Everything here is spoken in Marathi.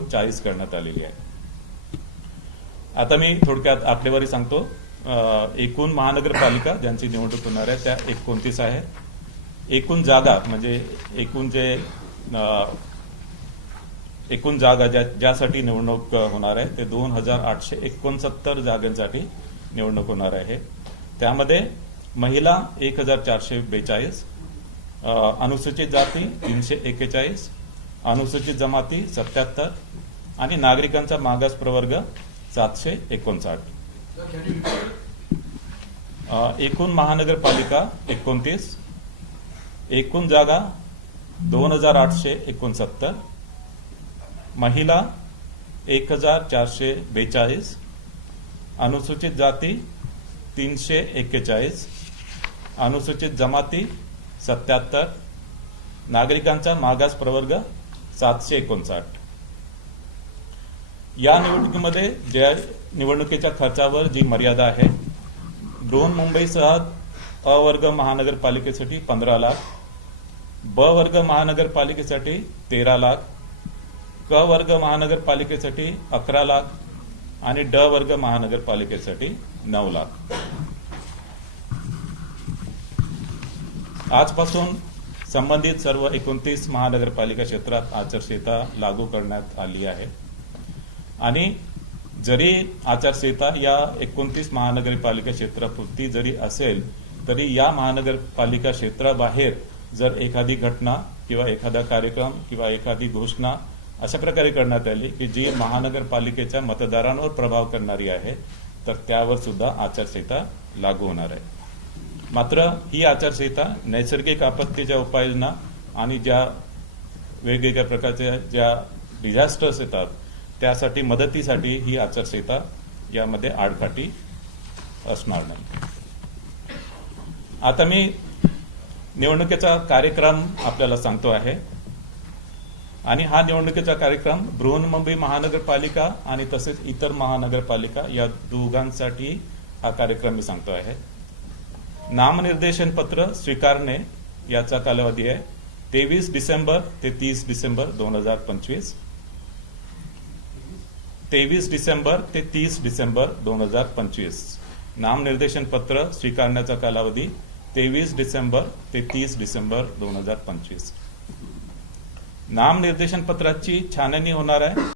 40 करण्यात आलेली आहे. आता मी थोडक्यात आकडेवारी सांगतो. एकूण महानगरपालिका ज्यांची निवडणूक होणार आहे त्या 29 आहे. एकूण जागा म्हणजे एकूण जागा ज्यासाठी निवडणूक होणार आहे ते 2869 जागांसाठी निवडणूक होणार आहे. त्यामध्ये महिला 1442, अनुसूचित जाती 341, अनुसूचित जमाती 77 आणि नागरिकांचा मागास प्रवर्ग 759. एकूण महानगरपालिका 29, एकूण जागा 2869, महिला 1442, अनुसूचित जाती 341, अनुसूचित जमाती 77, नागरिकांचा मागास प्रवर्ग 759. या निवडणुकीमध्ये ज्या निवडणुकीच्या खर्चावर जी मर्यादा आहे, बृहन्मुंबईसह अ वर्ग महानगरपालिकेसाठी 15 लाख, ब वर्ग महानगरपालिकेसाठी 13 लाख, क वर्ग महानगरपालिकेसाठी 11 लाख आणि ड वर्ग महानगरपालिकेसाठी 9 लाख. आजपासून संबंधित सर्व 29 महानगरपालिका क्षेत्रात आचारसंहिता लागू करण्यात आली आहे आणि जरी आचारसंहिता या 29 महानगरपालिका क्षेत्रापुरती जरी असेल तरी या महानगरपालिका क्षेत्राबाहेर जर एखादी घटना किंवा एखादा कार्यक्रम किंवा एखादी घोषणा अशा प्रकारे करण्यात आली की जी महानगरपालिकेच्या मतदारांवर प्रभाव करणारी आहे तर त्यावर सुद्धा आचारसंहिता लागू होणार आहे. मात्र ही आचारसंहिता नैसर्गिक आपत्तीच्या उपाययोजना आणि ज्या वेगवेगळ्या प्रकारच्या ज्या डिझास्टर्स येतात त्यासाठी मदतीसाठी ही आचारसंहिता यामध्ये आडकाठी असणार नाही. आता मी निवडणुकीचा कार्यक्रम आपल्याला सांगतो आहे आणि हा निवडणुकीचा कार्यक्रम बृहन्मुंबई महानगरपालिका आणि तसेच इतर महानगरपालिका या दोघांसाठी हा कार्यक्रम मी सांगतो आहे. नामनिर्देशन पत्र स्वीकारणे याचा कालावधी आहे 23 डिसेंबर ते 30 डिसेंबर 2025. 23 डिसेंबर ते 30 डिसेंबर 2025. नामनिर्देशन पत्र स्वीकारण्याचा कालावधी 23 डिसेंबर ते 30 डिसेंबर 2025. नामनिर्देशन पत्राची छाननी होणार आहे.